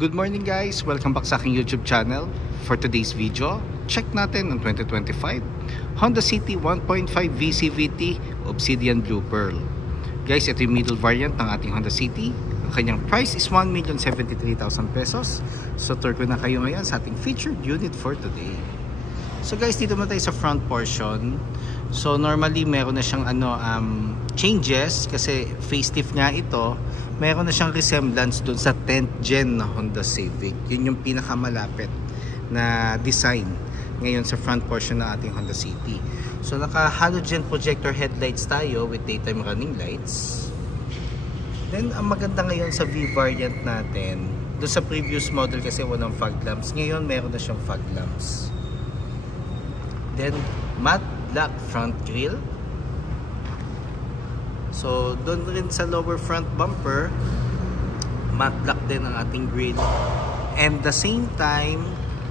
Good morning guys! Welcome back sa aking YouTube channel. For today's video, check natin ang 2025 Honda City 1.5 VCVT Obsidian Blue Pearl. Guys, ito yung middle variant ng ating Honda City. Ang kanyang price is 1,073,000 pesos. So tour ko na kayo ngayon sa ating featured unit for today. So guys, dito naman tayo sa front portion. So normally meron na siyang changes kasi facelift nga ito. Meron na siyang resemblance dun sa 10th gen na Honda Civic. Yun yung pinakamalapit na design ngayon sa front portion ng ating Honda City. So naka halogen projector headlights tayo with daytime running lights. Then ang maganda ngayon sa V variant natin, doon sa previous model kasi walang fog lamps, ngayon meron na siyang fog lamps. Then matte black front grille. So doon rin sa lower front bumper, matte black din ang ating grille. And the same time,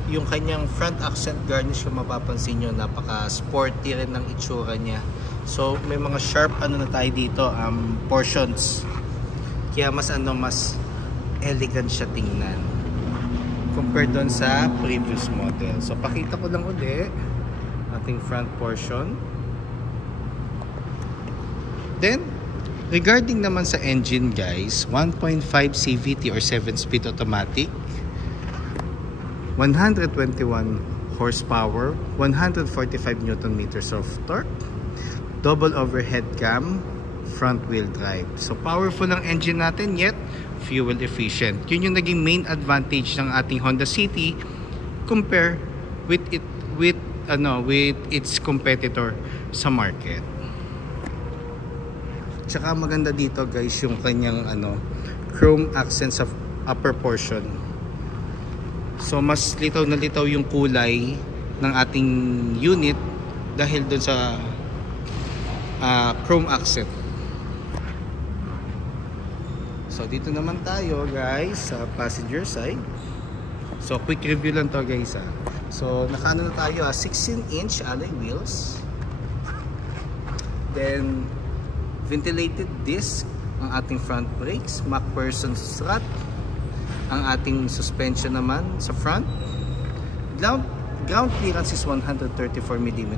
yung kanyang front accent garnish, kung mapapansin nyo, napaka sporty rin ng itsura niya. So may mga sharp na tayo dito, portions. Kaya mas elegant siya tingnan compared doon sa previous model. So pakita ko lang uli ating front portion. Then regarding naman sa engine guys, 1.5 CVT or 7-speed automatic, 121 horsepower, 145 Nm of torque, double overhead cam, front wheel drive. So powerful ang engine natin, yet fuel efficient. Yun yung naging main advantage ng ating Honda City compare with its competitor sa market. Tsaka maganda dito guys yung kanyang chrome accents of upper portion. So mas litaw na litaw yung kulay ng ating unit dahil dun sa chrome accent. So dito naman tayo guys sa passenger side. So quick review lang to guys . So nakaano na tayo 16-inch alloy wheels. Then ventilated disc ang ating front brakes, MacPherson strut ang ating suspension naman sa front. Ground clearance is 134 mm.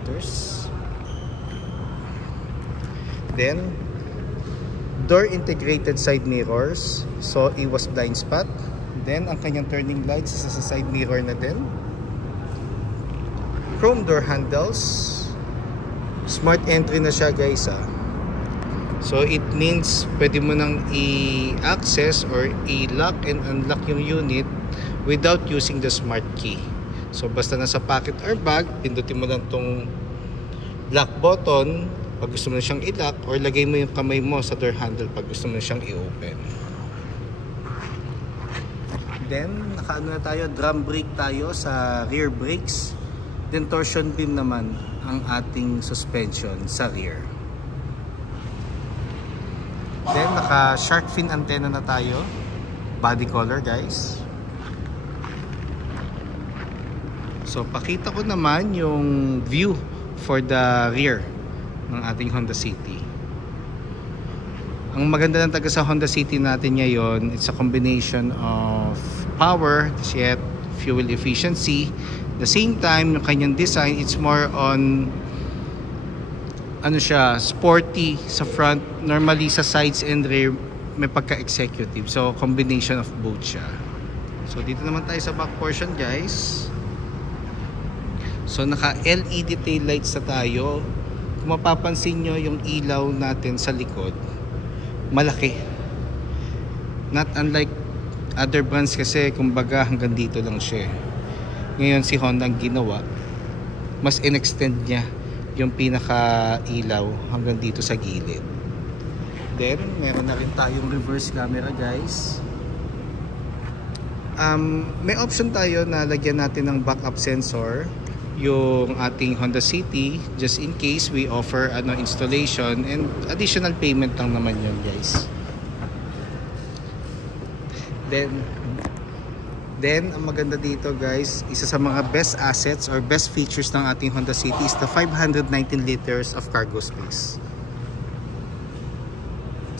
Then door integrated side mirrors, so iwas blind spot. Then ang kanyang turning lights is sa side mirror na din. Chrome door handles, smart entry na siya guys . So it means pwede mo nang i-access or i-lock and unlock yung unit without using the smart key. So basta nasa pocket or bag, pindutin mo lang tong lock button pag gusto mo na siyang i-lock, or lagay mo yung kamay mo sa door handle pag gusto mo na siyang i-open. Then nakaano na tayo, drum brake tayo sa rear brakes. Then torsion beam naman ang ating suspension sa rear. Then naka shark fin antenna na tayo, body color guys. So pakita ko naman yung view for the rear ng ating Honda City. Ang maganda ng taga sa Honda City natin ngayon, it's a combination of power yet fuel efficiency. The same time, yung kanyang design, it's more on sporty sa front. Normally sa sides and rear may pagka-executive, so combination of both siya. So dito naman tayo sa back portion guys. So naka LED tail lights na tayo. Kung mapapansin nyo yung ilaw natin sa likod, malaki, not unlike other brands kasi kumbaga hanggang dito lang siya. Ngayon si Honda ang ginawa, mas in-extend niya yung pinaka ilaw hanggang dito sa gilid. Then meron na rin tayong reverse camera guys. May option tayo na lagyan natin ng backup sensor yung ating Honda City, just in case we offer installation, and additional payment lang naman yun guys. Then ang maganda dito guys, isa sa mga best assets or best features ng ating Honda City is the 519 liters of cargo space.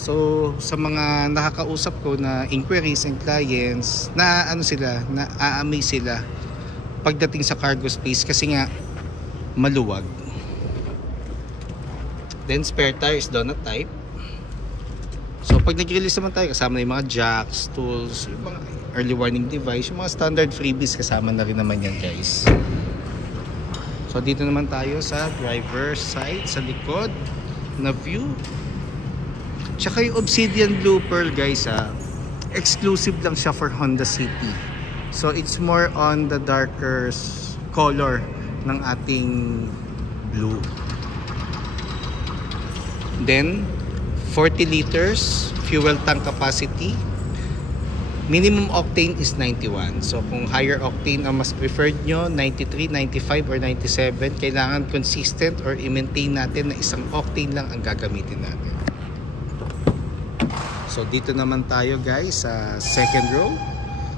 So sa mga nakakausap ko na inquiries and clients, na ano sila, na amaze sila pagdating sa cargo space kasi nga maluwag. Then spare tires donut type. So pag nag-release naman tayo, kasama na yung mga jacks, tools, yung mga early warning device, yung mga standard freebies kasama na rin naman yan guys. So dito naman tayo sa driver's side, sa likod na view. Tsaka yung Obsidian Blue Pearl guys, exclusive lang siya for Honda City. So it's more on the darker color ng ating blue. Then 40 liters fuel tank capacity. Minimum octane is 91. So kung higher octane ang mas preferred nyo, 93, 95 or 97, kailangan consistent or i-maintain natin na isang octane lang ang gagamitin natin. So dito naman tayo guys sa second row.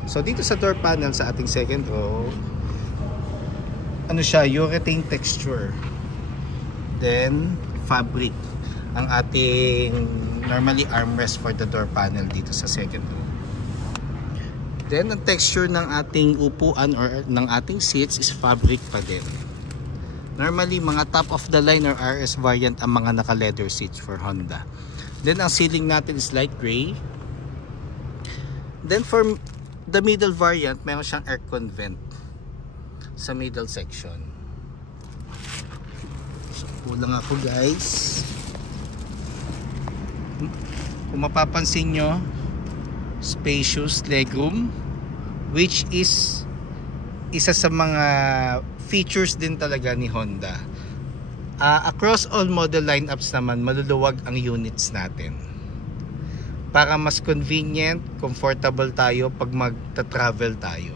So dito sa door panel sa ating second row, ano siya, urethane texture. Then fabric ang ating normally armrest for the door panel dito sa second row. Then ang texture ng ating upuan or ng ating seats is fabric pa din. Normally mga top of the line or RS variant ang mga naka leather seats for Honda. Then ang ceiling natin is light gray. Then for the middle variant, meron siyang aircon vent sa middle section. So kulang ako guys. Kung mapapansin nyo, spacious legroom, which is isa sa mga features din talaga ni Honda. Across all model lineups naman, maluluwag ang units natin para mas convenient, comfortable tayo pag magta-travel tayo.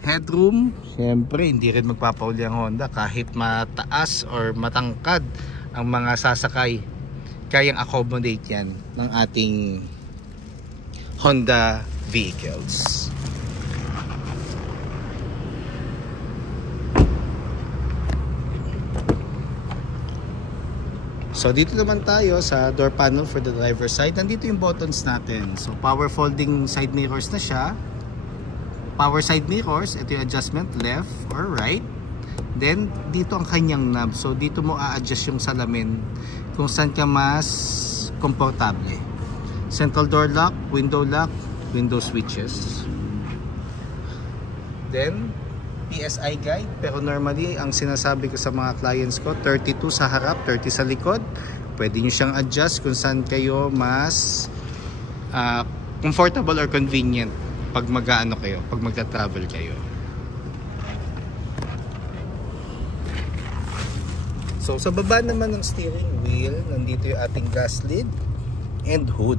Headroom, syempre hindi rin magpapauli ang Honda kahit mataas or matangkad ang mga sasakay, kayang accommodate yan ng ating Honda vehicles. So dito naman tayo sa door panel for the driver's side. Nandito yung buttons natin. So power folding side mirrors na siya. Power side mirrors, ito yung adjustment left or right. Then dito ang kanyang knob. So dito mo a-adjust yung salamin kung saan ka mas komportable. Central door lock, window switches. Then PSI guide, pero normally ang sinasabi ko sa mga clients ko, 32 sa harap, 30 sa likod. Pwede nyo siyang adjust kung saan kayo mas comfortable or convenient pag mag-aano kayo, pag magta-travel kayo. So sa baba naman ng steering wheel, nandito yung ating gas lid and hood.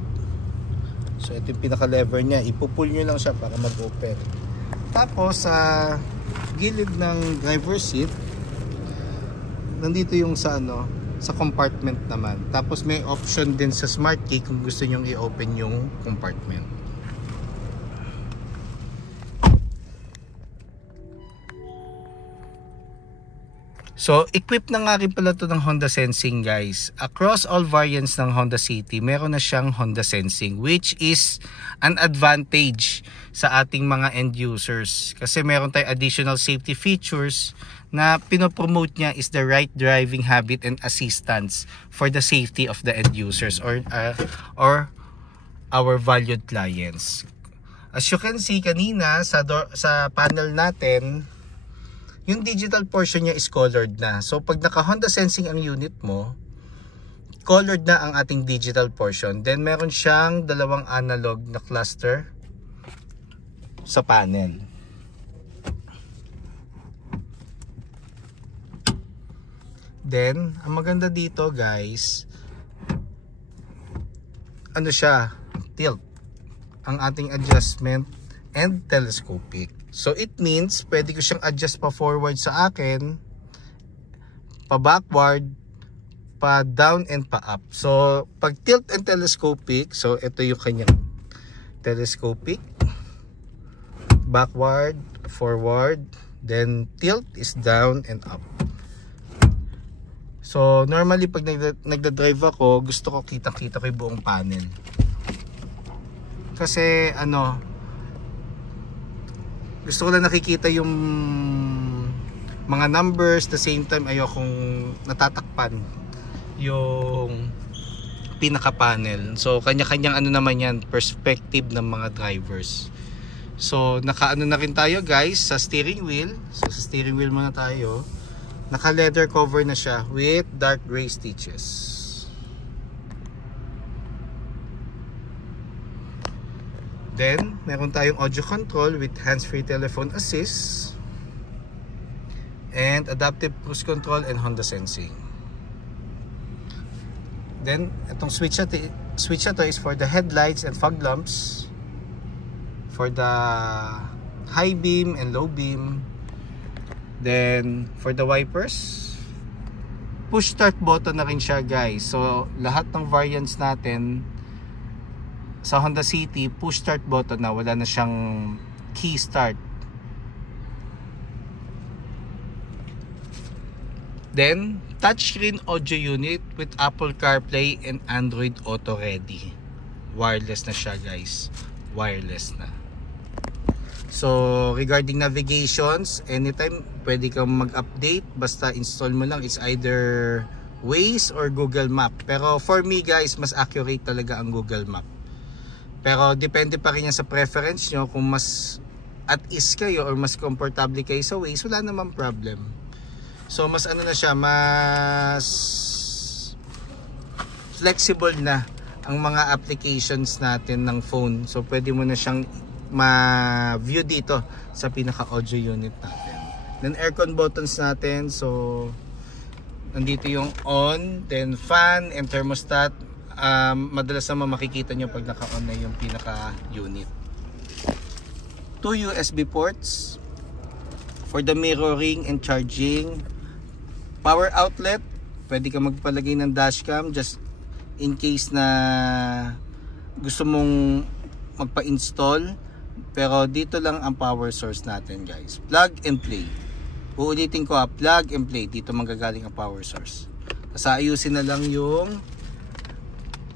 So ito yung pinaka-lever niya, ipupull nyo lang siya para mag-open. Tapos sa gilid ng driver's seat, nandito yung sa sa compartment naman. Tapos may option din sa smart key kung gusto nyo i-open yung compartment. So, equipped na nga rin pala ito ng Honda Sensing guys. Across all variants ng Honda City, meron na siyang Honda Sensing, which is an advantage sa ating mga end users. Kasi meron tayong additional safety features na pinopromote niya is the right driving habit and assistance for the safety of the end users or our valued clients. As you can see kanina sa panel natin, yung digital portion niya is colored na. So pag naka Honda Sensing ang unit mo, colored na ang ating digital portion. Then meron siyang dalawang analog na cluster sa panel. Then ang maganda dito guys, ano siya, tilt ang ating adjustment and telescopic. So it means pwede ko siyang adjust pa forward sa akin, pa backward, pa down and pa up. So pag tilt and telescopic, so ito yung kanyang telescopic, backward, forward, then tilt is down and up. So So normally pag nagda-drive ako, gusto ko kitang-kita ko yung buong panel. Kasi ano, gusto ko lang nakikita yung mga numbers, the same time ayokong natatakpan yung pinaka panel. So kanya-kanyang ano naman yan, perspective ng mga drivers. So nakaano na rin tayo guys sa steering wheel. So sa steering wheel muna tayo. Naka leather cover na siya with dark gray stitches. Then meron tayong audio control with hands-free telephone assist and adaptive cruise control and Honda sensing. Then itong switch na to is for the headlights and fog lamps, for the high beam and low beam. Then for the wipers, push start button na rin siya guys. So lahat ng variants natin sa Honda City, push start button na, wala na siyang key start. Then touchscreen audio unit with Apple CarPlay and Android Auto Ready. Wireless na siya guys, wireless na. So regarding navigations, anytime pwede kang mag-update, basta install mo lang, it's either Waze or Google Map. Pero for me guys, mas accurate talaga ang Google Map. Pero depende pa rin yan sa preference nyo. Kung mas at ease kayo or mas comfortable kayo sa Waze, wala namang problem. So mas ano na siya, mas flexible na ang mga applications natin ng phone. So pwede mo na siyang ma-view dito sa pinaka audio unit natin. Then aircon buttons natin, so nandito yung on, then fan and thermostat. Madalas naman makikita nyo pag naka-on na yung pinaka unit. 2 USB ports for the mirroring and charging. Power outlet, pwede ka magpalagay ng dashcam just in case na gusto mong magpa-install. Pero dito lang ang power source natin guys. Plug and play. Uulitin ko plug and play. Dito manggagaling ang power source. Kasi ayusin na lang yung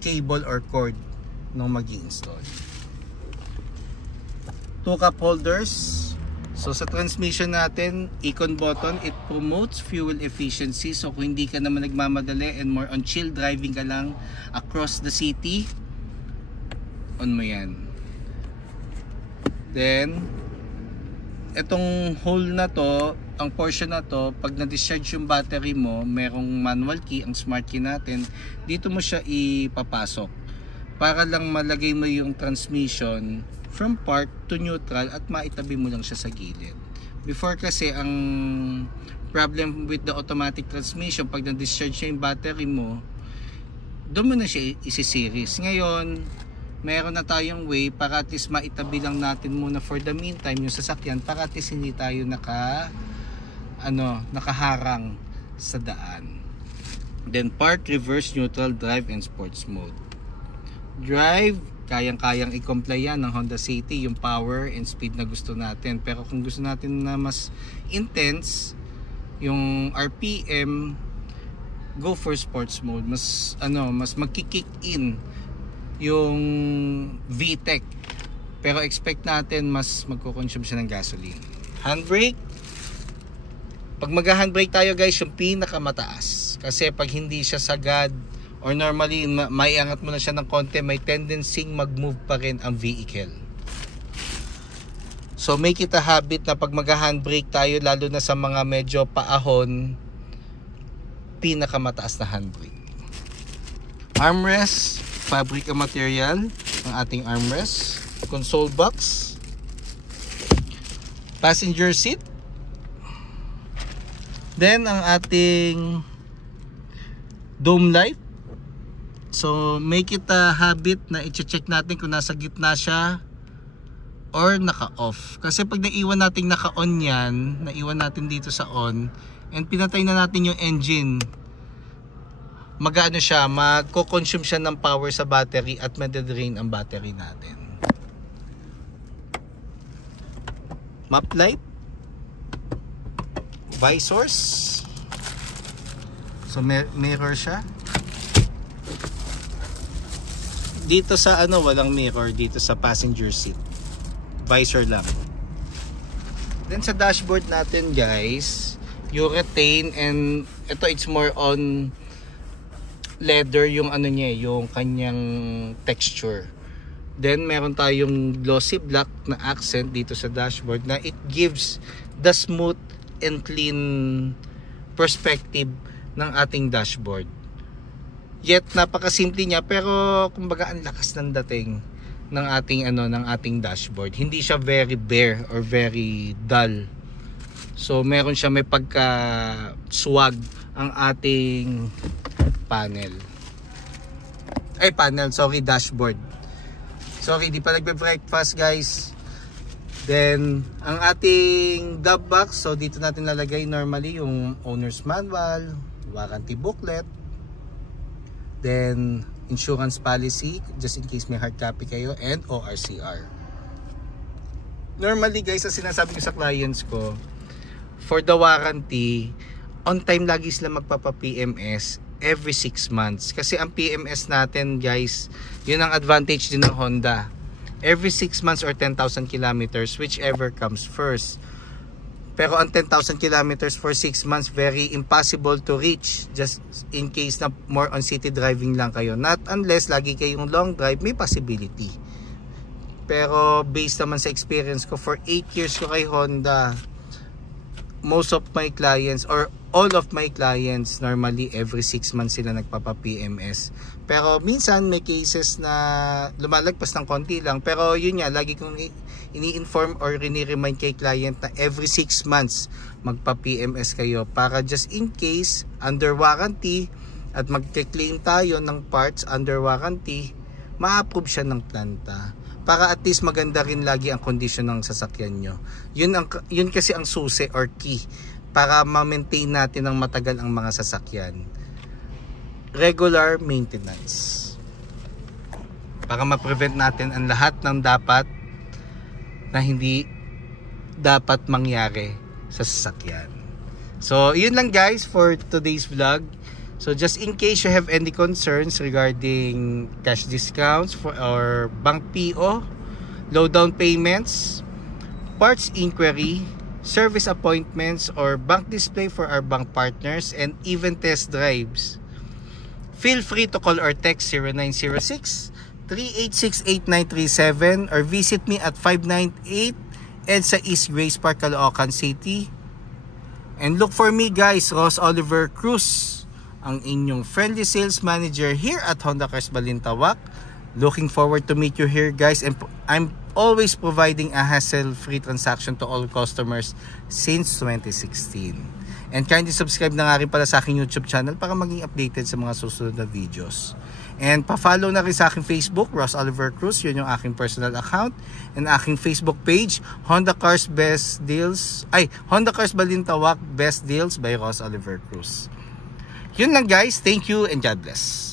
cable or cord nung mag-i-install. 2 cup holders. So sa transmission natin, icon button, it promotes fuel efficiency. So kung hindi ka naman nagmamadali and more on chill driving ka lang across the city, on mo yan. Then etong hole na to, ang portion na to, pag na-discharge yung battery mo, merong manual key, ang smart key natin, dito mo siya ipapasok para lang malagay mo yung transmission from park to neutral at maitabi mo lang siya sa gilid. Before kasi ang problem with the automatic transmission, pag na-discharge yung battery mo, doon mo na siya isi-series. Ngayon meron na tayong way para at least maitabi lang natin muna for the meantime yung sasakyan, para at least hindi tayo nakaharang sa daan. Then park, reverse, neutral, drive and sports mode. Drive, kayang-kayang i-comply yan ng Honda City, yung power and speed na gusto natin. Pero kung gusto natin na mas intense yung RPM, go for sports mode. Mas magki-kick in yung VTEC, pero expect natin mas magko-consume siya ng gasoline. Handbrake, pag mag-handbrake tayo guys, yung pinakamataas, kasi pag hindi siya sagad or normally maiangat mo na siya ng konti, may tendency mag-move pa rin ang vehicle. So make it a habit na pag mag-handbrake tayo, lalo na sa mga medyo paahon, pinakamataas na handbrake. Armrest, fabric ang material ng ating armrest. Console box, passenger seat, then ang ating dome light. So make it a habit na i-check natin kung nasa gitna siya or naka-off. Kasi pag naiwan natin naka-on yan, naiwan natin dito sa on, and pinatay na natin yung engine, magko-consume siya ng power sa battery at madadrain ang battery natin. Map light, visors, So mirror siya. Dito sa ano walang mirror, dito sa passenger seat. Visor lang. Then sa dashboard natin guys, urethane, and ito it's more on leather yung ano niya, yung kanyang texture. Then meron tayong glossy black na accent dito sa dashboard na it gives the smooth and clean perspective ng ating dashboard. Yet napakasimple niya, pero kumbaga ang lakas ng dating ng ating dashboard. Hindi siya very bare or very dull. So meron siya, may pagka swag ang ating dashboard. Sorry, di pa nagbe-breakfast guys. Then ang ating dub box, so dito natin lalagay normally yung owner's manual, warranty booklet, then insurance policy just in case may hard copy kayo, and ORCR. Normally guys, as sinasabi ko sa clients ko, for the warranty, on time lagi sila magpapa-PMS every 6 months. Kasi ang PMS natin guys, yun ang advantage din ng Honda. Every 6 months or 10,000 kilometers, whichever comes first. Pero ang 10,000 kilometers for 6 months, very impossible to reach. Just in case na more on city driving lang kayo. Not unless lagi kayong long drive, may possibility. Pero based naman sa experience ko, for 8 years ko kay Honda, most of my clients or all of my clients normally every 6 months sila nagpapa-PMS. Pero minsan may cases na lumalagpas ng konti lang, pero yun nga, lagi kong ini-inform or rini-remind kay client na every 6 months magpa-PMS kayo para just in case under warranty at magke-claim tayo ng parts under warranty, ma-approve siya ng planta. Para at least maganda rin lagi ang condition ng sasakyan nyo. Yun kasi ang susi or key para ma-maintain natin ng matagal ang mga sasakyan. Regular maintenance. Para ma-prevent natin ang lahat ng dapat na hindi dapat mangyari sa sasakyan. So, yun lang guys for today's vlog. So just in case you have any concerns regarding cash discounts or bank PO, low down payments, parts inquiry, service appointments, or bank display for our bank partners, and even test drives, feel free to call or text 0906-386-8937 or visit me at 598 EDSA East Grace Park, Caloocan City. And look for me guys, Ross Oliver Cruz, ang inyong friendly sales manager here at Honda Cars Balintawak. Looking forward to meet you here guys, and I'm always providing a hassle-free transaction to all customers since 2016. And kindly subscribe na nga rin pala sa aking YouTube channel para maging updated sa mga susunod na videos. And pa-follow na rin sa aking Facebook, Ross Oliver Cruz, yun yung aking personal account, and aking Facebook page, Honda Cars Balintawak Best Deals by Ross Oliver Cruz. Yun lang guys, thank you and God bless.